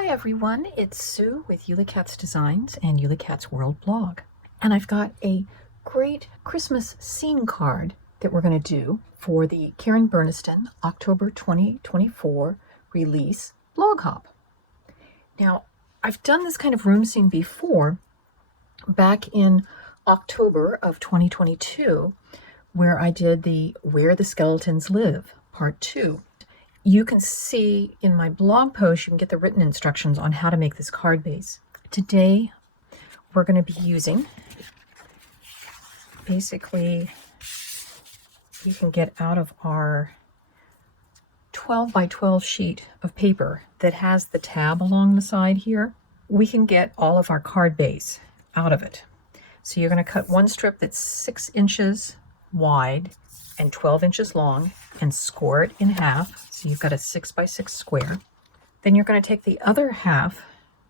Hi everyone, it's Sue with Ully Cat's Designs and Ully Cat's World blog. And I've got a great Christmas scene card that we're going to do for the Karen Burniston October 2024 release blog hop. Now, I've done this kind of room scene before back in October of 2022 where I did the Where the Skeletons Live Part 2. You can see in my blog post, you can get the written instructions on how to make this card base. Today, we're going to be using, basically, you can get out of our 12 by 12 sheet of paper that has the tab along the side here. We can get all of our card base out of it. So you're going to cut one strip that's 6 inches wide and 12 inches long and score it in half. So you've got a 6 by 6 square. Then you're going to take the other half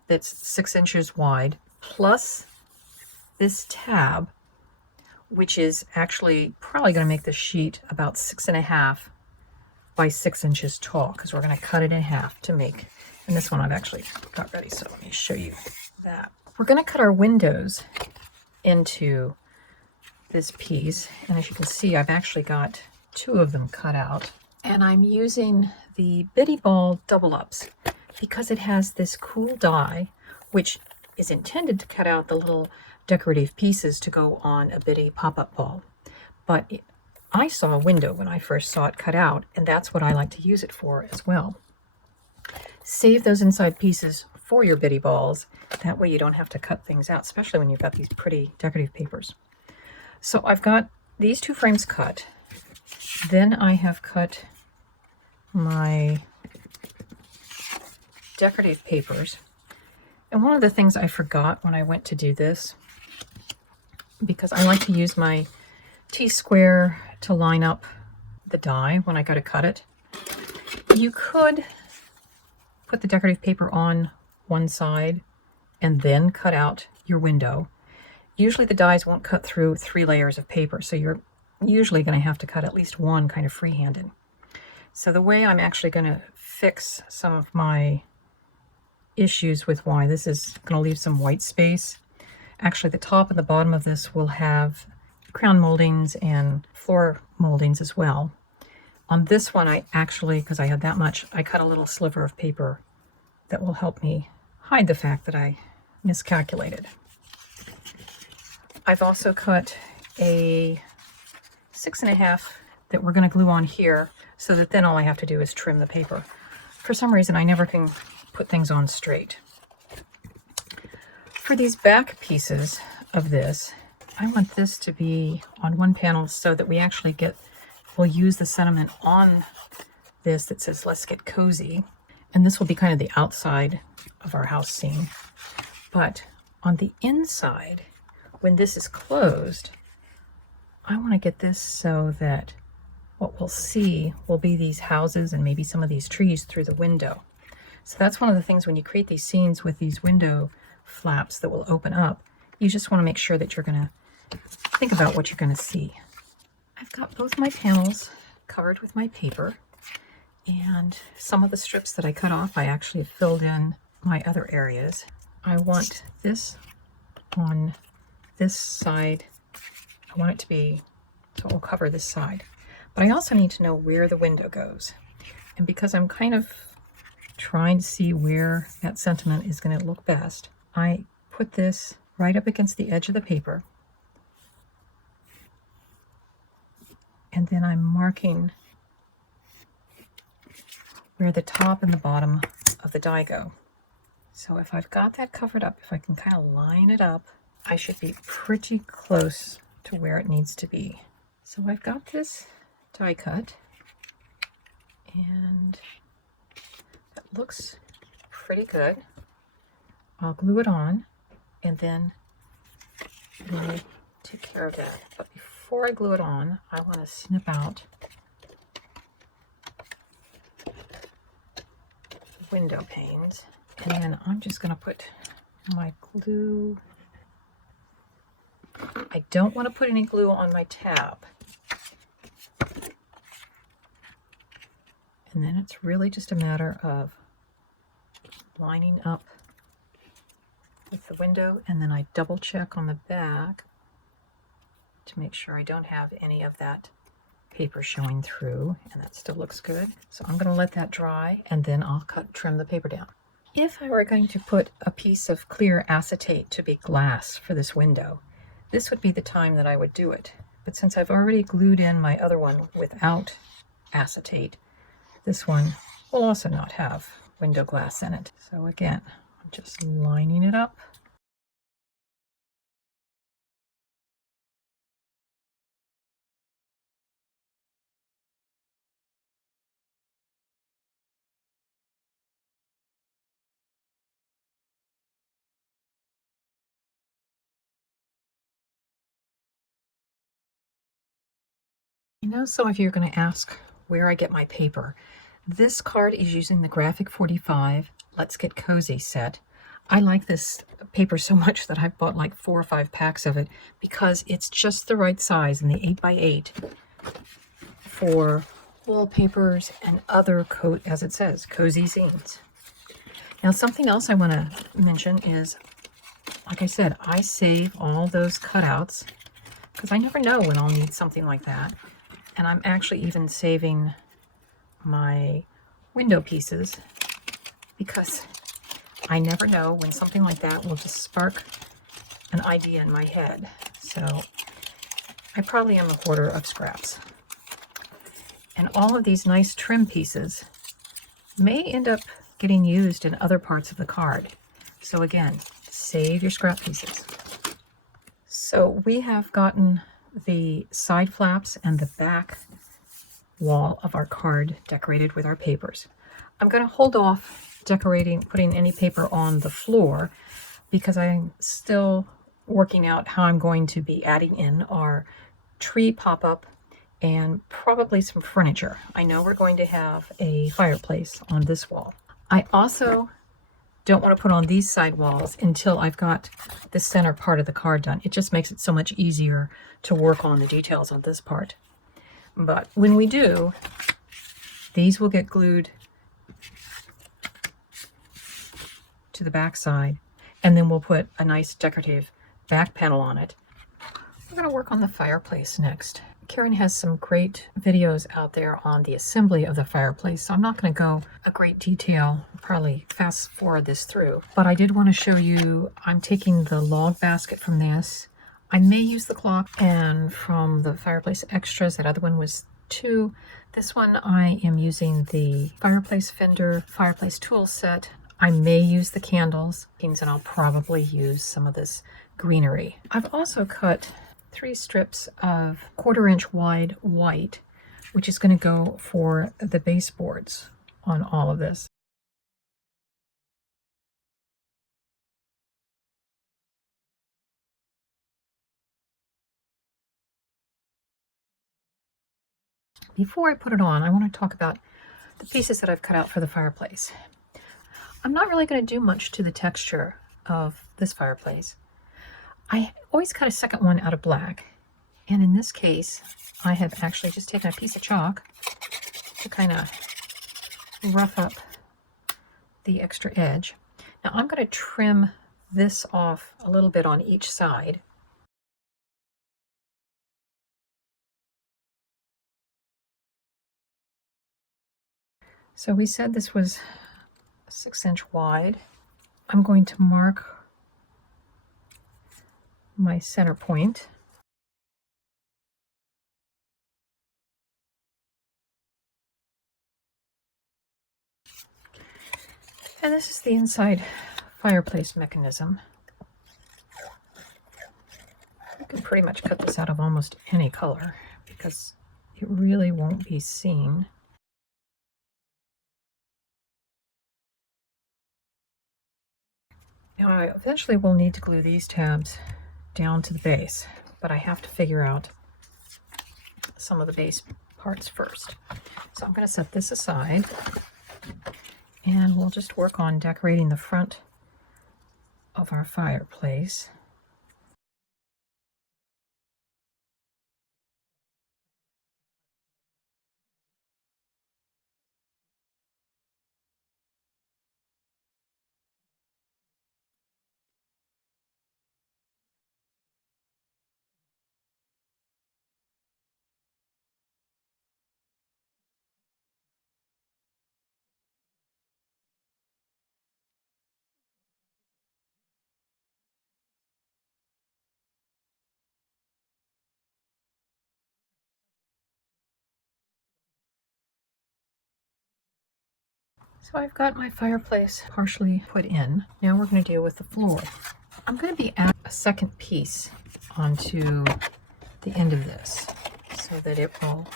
that's 6 inches wide plus this tab, which is actually probably going to make the sheet about 6.5 by 6 inches tall, because we're going to cut it in half to make, and this one I've actually got ready, so let me show you that. We're going to cut our windows into this piece, and as you can see, I've actually got 2 of them cut out, and I'm using the Bitty Ball double ups because it has this cool die which is intended to cut out the little decorative pieces to go on a Bitty pop-up ball. But I saw a window when I first saw it cut out, and that's what I like to use it for as well. Save those inside pieces for your Bitty balls, that way you don't have to cut things out, especially when you've got these pretty decorative papers. So I've got these 2 frames cut. Then I have cut my decorative papers. And one of the things I forgot when I went to do this, because I like to use my T-square to line up the die when I go to cut it, you could put the decorative paper on one side and then cut out your window. Usually the dies won't cut through 3 layers of paper, so you're usually going to have to cut at least one kind of freehanded. So the way I'm actually going to fix some of my issues with why this is going to leave some white space. Actually, the top and the bottom of this will have crown moldings and floor moldings as well. On this one, I actually, because I had that much, I cut a little sliver of paper that will help me hide the fact that I miscalculated. I've also cut a 6.5 that we're going to glue on here, so that then all I have to do is trim the paper. For some reason, I never can put things on straight. For these back pieces of this, I want this to be on one panel so that we actually we'll use the sentiment on this that says, "Let's get cozy." And this will be kind of the outside of our house scene. But on the inside, when this is closed, I want to get this so that what we'll see will be these houses and maybe some of these trees through the window. So that's one of the things when you create these scenes with these window flaps that will open up, you just want to make sure that you're going to think about what you're going to see. I've got both my panels covered with my paper, and some of the strips that I cut off, I actually filled in my other areas. I want this on this side. I want it to be, so it will cover this side. But I also need to know where the window goes. And because I'm kind of trying to see where that sentiment is going to look best, I put this right up against the edge of the paper. And then I'm marking where the top and the bottom of the die go. So if I've got that covered up, if I can kind of line it up, I should be pretty close to where it needs to be. So I've got this die cut, and it looks pretty good. I'll glue it on, and then we'll take care of that. But before I glue it on, I want to snip out the window panes, and then I'm just going to put my glue. I don't want to put any glue on my tab. And then it's really just a matter of lining up with the window, and then I double check on the back to make sure I don't have any of that paper showing through, and that still looks good. So I'm going to let that dry, and then I'll trim the paper down. If I were going to put a piece of clear acetate to be glass for this window, this would be the time that I would do it. But since I've already glued in my other one without acetate, this one will also not have window glass in it. So again, I'm just lining it up. I know some of you are going to ask where I get my paper. This card is using the Graphic 45 Let's Get Cozy set. I like this paper so much that I've bought like 4 or 5 packs of it because it's just the right size in the 8x8 for wallpapers and other, as it says, cozy scenes. Now, something else I want to mention is, like I said, I save all those cutouts because I never know when I'll need something like that. And I'm actually even saving my window pieces because I never know when something like that will just spark an idea in my head. So I probably am a hoarder of scraps. And all of these nice trim pieces may end up getting used in other parts of the card. So again, save your scrap pieces. So we have gotten the side flaps and the back wall of our card decorated with our papers. I'm going to hold off putting any paper on the floor because I'm still working out how I'm going to be adding in our tree pop-up and probably some furniture. I know we're going to have a fireplace on this wall. I also don't want to put on these side walls until I've got the center part of the card done. It just makes it so much easier to work on the details on this part. But when we do, these will get glued to the back side, and then we'll put a nice decorative back panel on it. We're going to work on the fireplace next. Karen has some great videos out there on the assembly of the fireplace, so I'm not going to go a great detail, probably fast forward this through, but I did want to show you, I'm taking the log basket from this. I may use the clock, and from the fireplace extras, that other one was 2. This one I am using the fireplace fender, fireplace tool set. I may use the candles, and I'll probably use some of this greenery. I've also cut 3 strips of 1/4 inch wide white, which is going to go for the baseboards on all of this. Before I put it on, I want to talk about the pieces that I've cut out for the fireplace. I'm not really going to do much to the texture of this fireplace. I always cut a second one out of black, and in this case, I have actually just taken a piece of chalk to kind of rough up the extra edge. Now I'm going to trim this off a little bit on each side. So we said this was 6 inch wide. I'm going to mark my center point. And this is the inside fireplace mechanism. You can pretty much cut this out of almost any color because it really won't be seen. Now I eventually will need to glue these tabs down to the base, but I have to figure out some of the base parts first. So I'm going to set this aside, and we'll just work on decorating the front of our fireplace. So I've got my fireplace partially put in. Now we're going to deal with the floor. I'm going to be adding a second piece onto the end of this so that it will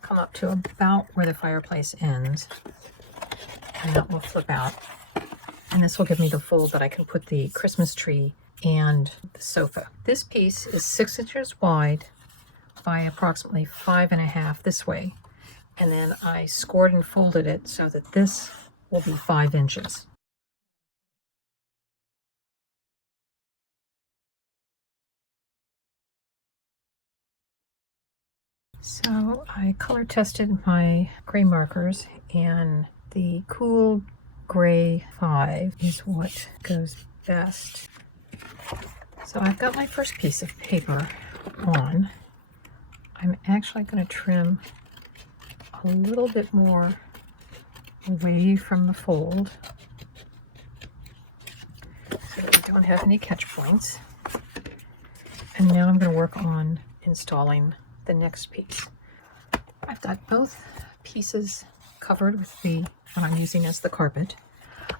come up to about where the fireplace ends, and that will flip out. And this will give me the fold that I can put the Christmas tree and the sofa. This piece is 6 inches wide by approximately 5.5 this way. And then I scored and folded it so that this will be 5 inches. So I color tested my gray markers, and the cool gray 5 is what goes best. So I've got my first piece of paper on. I'm actually going to trim a little bit more away from the fold so that we don't have any catch points. And now I'm going to work on installing the next piece. I've got both pieces covered with what I'm using as the carpet.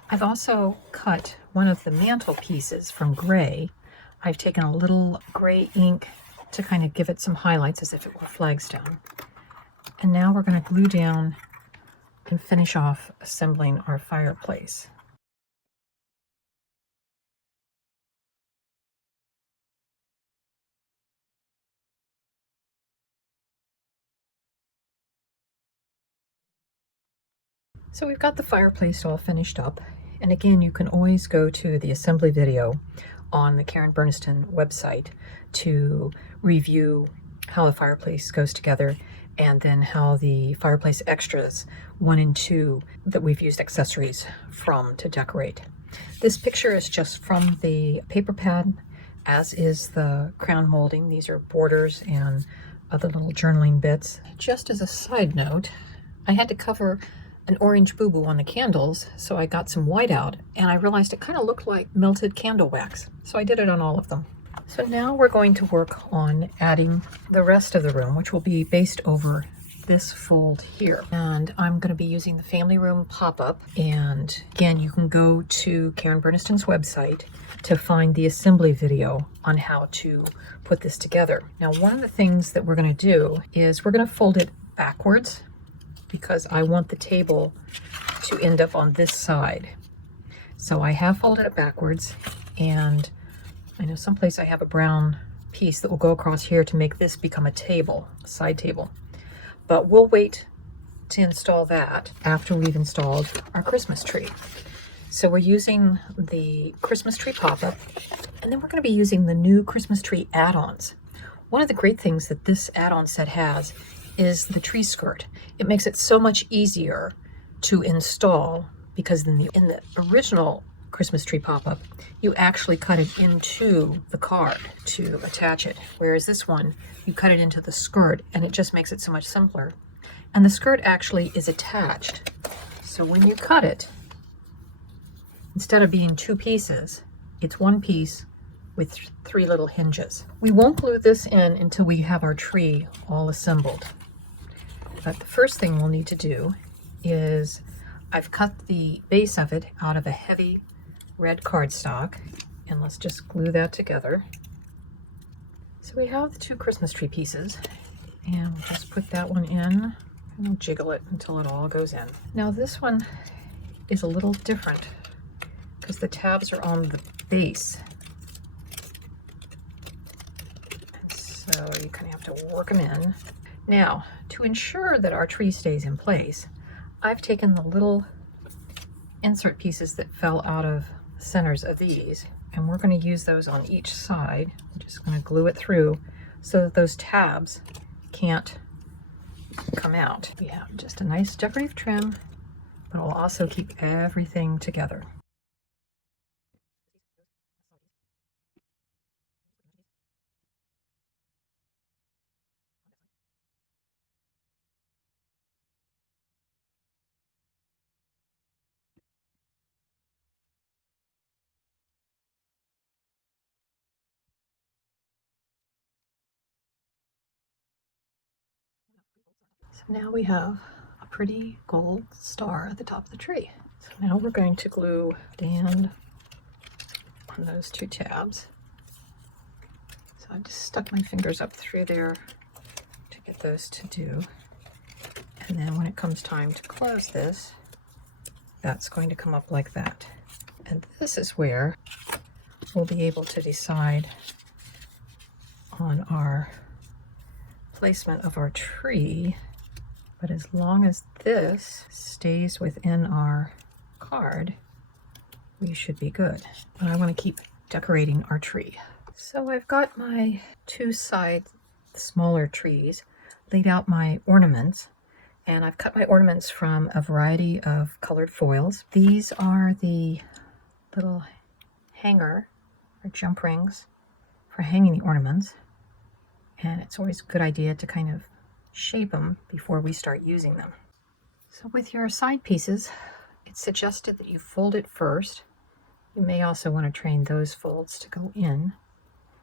I've also cut one of the mantle pieces from gray. I've taken a little gray ink to kind of give it some highlights as if it were flagstone. And now we're going to glue down and finish off assembling our fireplace. So we've got the fireplace all finished up. And again, you can always go to the assembly video on the Karen Berniston website to review how the fireplace goes together, and then how the fireplace extras 1 and 2 that we've used accessories from to decorate. This picture is just from the paper pad, as is the crown molding. These are borders and other little journaling bits. Just as a side note, I had to cover an orange boo-boo on the candles, so I got some white out, and I realized it kind of looked like melted candle wax, so I did it on all of them. So now we're going to work on adding the rest of the room, which will be based over this fold here. And I'm going to be using the family room pop-up, and again, you can go to Karen Berniston's website to find the assembly video on how to put this together. Now, one of the things that we're going to do is we're going to fold it backwards, because I want the table to end up on this side. So I have folded it backwards, and I know someplace I have a brown piece that will go across here to make this become a table, a side table. But we'll wait to install that after we've installed our Christmas tree. So we're using the Christmas tree pop-up, and then we're going to be using the new Christmas tree add-ons. One of the great things that this add-on set has is the tree skirt. It makes it so much easier to install, because in the original Christmas tree pop-up, you actually cut it into the card to attach it, whereas this one, you cut it into the skirt, and it just makes it so much simpler. And the skirt actually is attached, so when you cut it, instead of being 2 pieces, it's 1 piece with 3 little hinges. We won't glue this in until we have our tree all assembled. But the first thing we'll need to do is, I've cut the base of it out of a heavy red cardstock, and let's just glue that together. So we have the 2 Christmas tree pieces, and we'll just put that one in, and we'll jiggle it until it all goes in. Now this one is a little different because the tabs are on the base, so you kind of have to work them in. Now, to ensure that our tree stays in place, I've taken the little insert pieces that fell out of the centers of these, and we're going to use those on each side. I'm just going to glue it through so that those tabs can't come out. We have just a nice decorative trim, but it'll also keep everything together. So now we have a pretty gold star at the top of the tree. So now we're going to glue down on those two tabs. So I just stuck my fingers up through there to get those to do. And then when it comes time to close this, that's going to come up like that. And this is where we'll be able to decide on our placement of our tree. But as long as this stays within our card, we should be good. But I want to keep decorating our tree. So I've got my two side smaller trees, laid out my ornaments, and I've cut my ornaments from a variety of colored foils. These are the little hanger or jump rings for hanging the ornaments. And it's always a good idea to kind of shape them before we start using them. So with your side pieces, it's suggested that you fold it first. You may also want to train those folds to go in.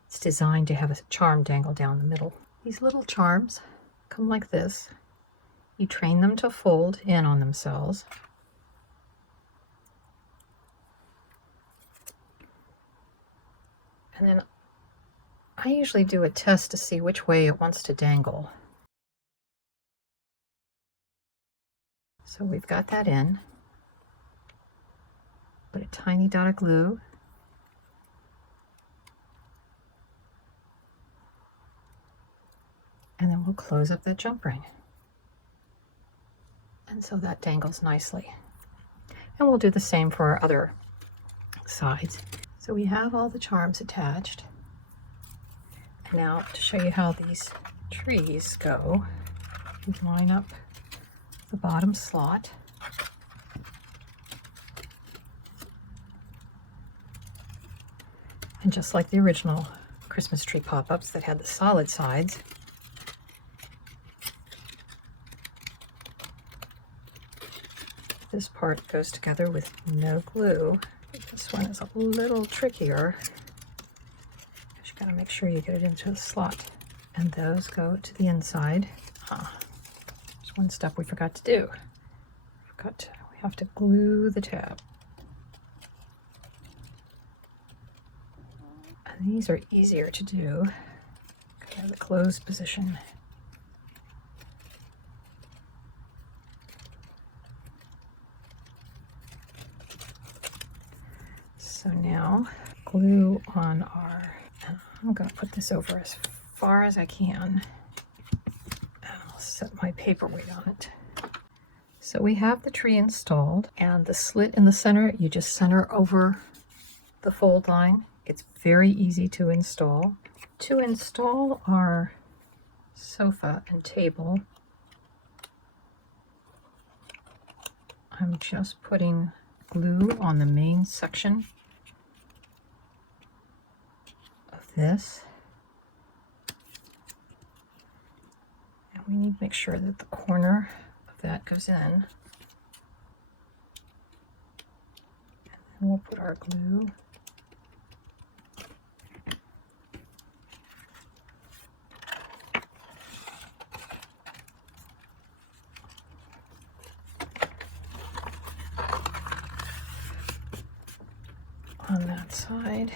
It's designed to have a charm dangle down the middle. These little charms come like this. You train them to fold in on themselves. And then I usually do a test to see which way it wants to dangle. So we've got that in. Put a tiny dot of glue. And then we'll close up that jump ring. And so that dangles nicely. And we'll do the same for our other sides. So we have all the charms attached. And now to show you how these trees go, we line up the bottom slot. And just like the original Christmas tree pop-ups that had the solid sides, this part goes together with no glue. This one is a little trickier. You gotta make sure you get it into the slot. And those go to the inside. There's one step we forgot to do. We have to glue the tab. And these are easier to do. Okay, the closed position. So now glue on our, I'm going to put this over as far as I can. I'll set my paperweight on it. So we have the tree installed, and the slit in the center, you just center over the fold line. It's very easy to install. To install our sofa and table, I'm just putting glue on the main section this, and we need to make sure that the corner of that goes in, and then we'll put our glue on that side.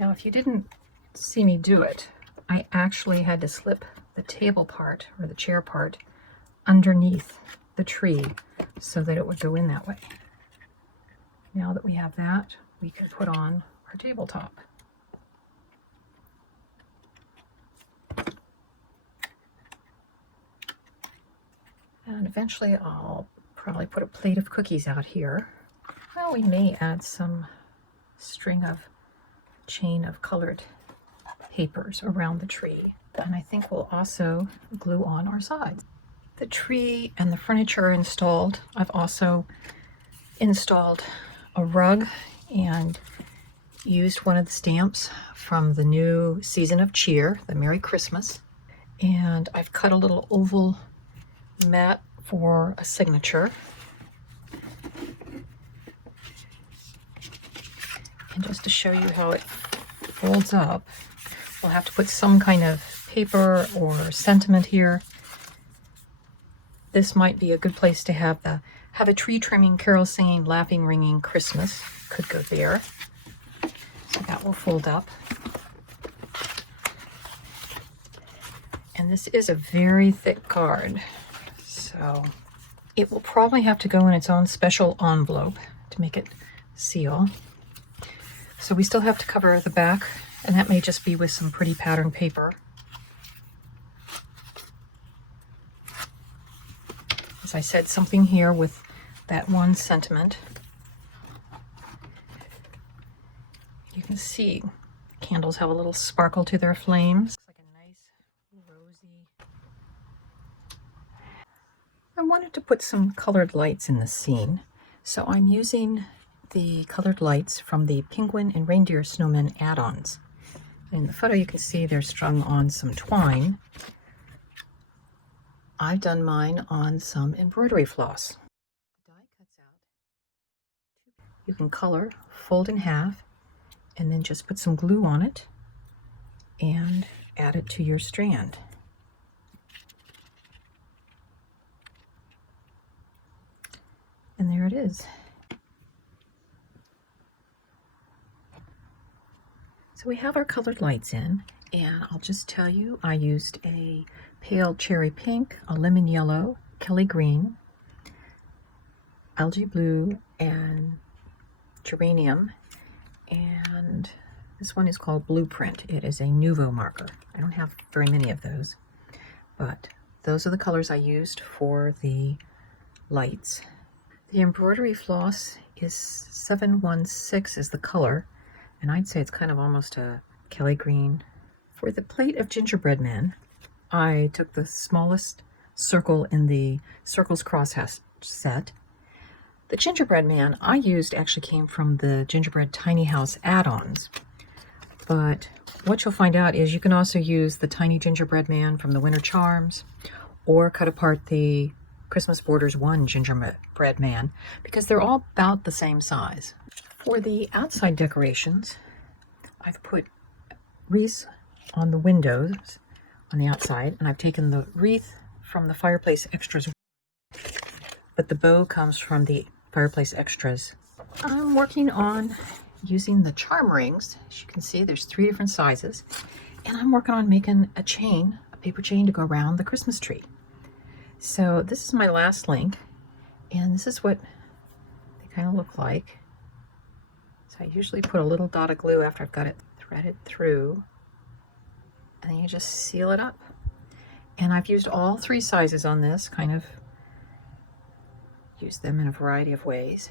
Now, if you didn't see me do it, I actually had to slip the table part or the chair part underneath the tree so that it would go in that way. Now that we have that, we can put on our tabletop. And eventually I'll probably put a plate of cookies out here. Well, we may add some chain of colored papers around the tree. And I think we'll also glue on our sides. The tree and the furniture are installed. I've also installed a rug and used one of the stamps from the new season of cheer, the Merry Christmas. And I've cut a little oval mat for a signature. And just to show you how it folds up, we'll have to put some kind of paper or sentiment here, this might be a good place to have a tree trimming, carol singing, laughing, ringing Christmas. Could go there. So that will fold up. And this is a very thick card, so it will probably have to go in its own special envelope to make it seal. So we still have to cover the back, and that may just be with some pretty pattern paper. As I said, something here with that one sentiment. You can see candles have a little sparkle to their flames. It's like a nice rosy. I wanted to put some colored lights in the scene, so I'm using the colored lights from the Penguin and Reindeer Snowmen add-ons. In the photo you can see they're strung on some twine. I've done mine on some embroidery floss. The die cuts out. You can color, fold in half, and then just put some glue on it and add it to your strand. And there it is. So we have our colored lights in, and I'll just tell you I used a pale cherry pink, a lemon yellow, Kelly green, algae blue, and geranium. And this one is called Blueprint. It is a Nuvo marker. I don't have very many of those, but those are the colors I used for the lights. The embroidery floss is 716 is the color, and I'd say it's kind of almost a Kelly green. For the plate of gingerbread men, I took the smallest circle in the Circles Crosshatch set. The gingerbread man I used actually came from the Gingerbread Tiny House add-ons. But what you'll find out is you can also use the tiny gingerbread man from the Winter Charms, or cut apart the Christmas Borders 1 gingerbread man, because they're all about the same size. For the outside decorations, I've put wreaths on the windows on the outside, and I've taken the wreath from the Fireplace Extras, but the bow comes from the Fireplace Extras. I'm working on using the charm rings. As you can see, there's 3 different sizes, and I'm working on making a chain, a paper chain to go around the Christmas tree. So this is my last link, and this is what they kind of look like. So I usually put a little dot of glue after I've got it threaded through, and then you just seal it up. And I've used all 3 sizes on this, kind of use them in a variety of ways.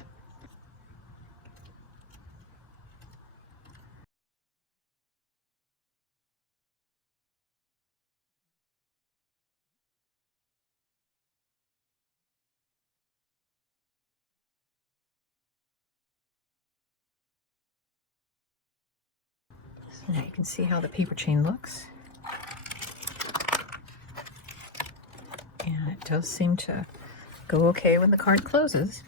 So now you can see how the paper chain looks. And it does seem to go okay when the card closes.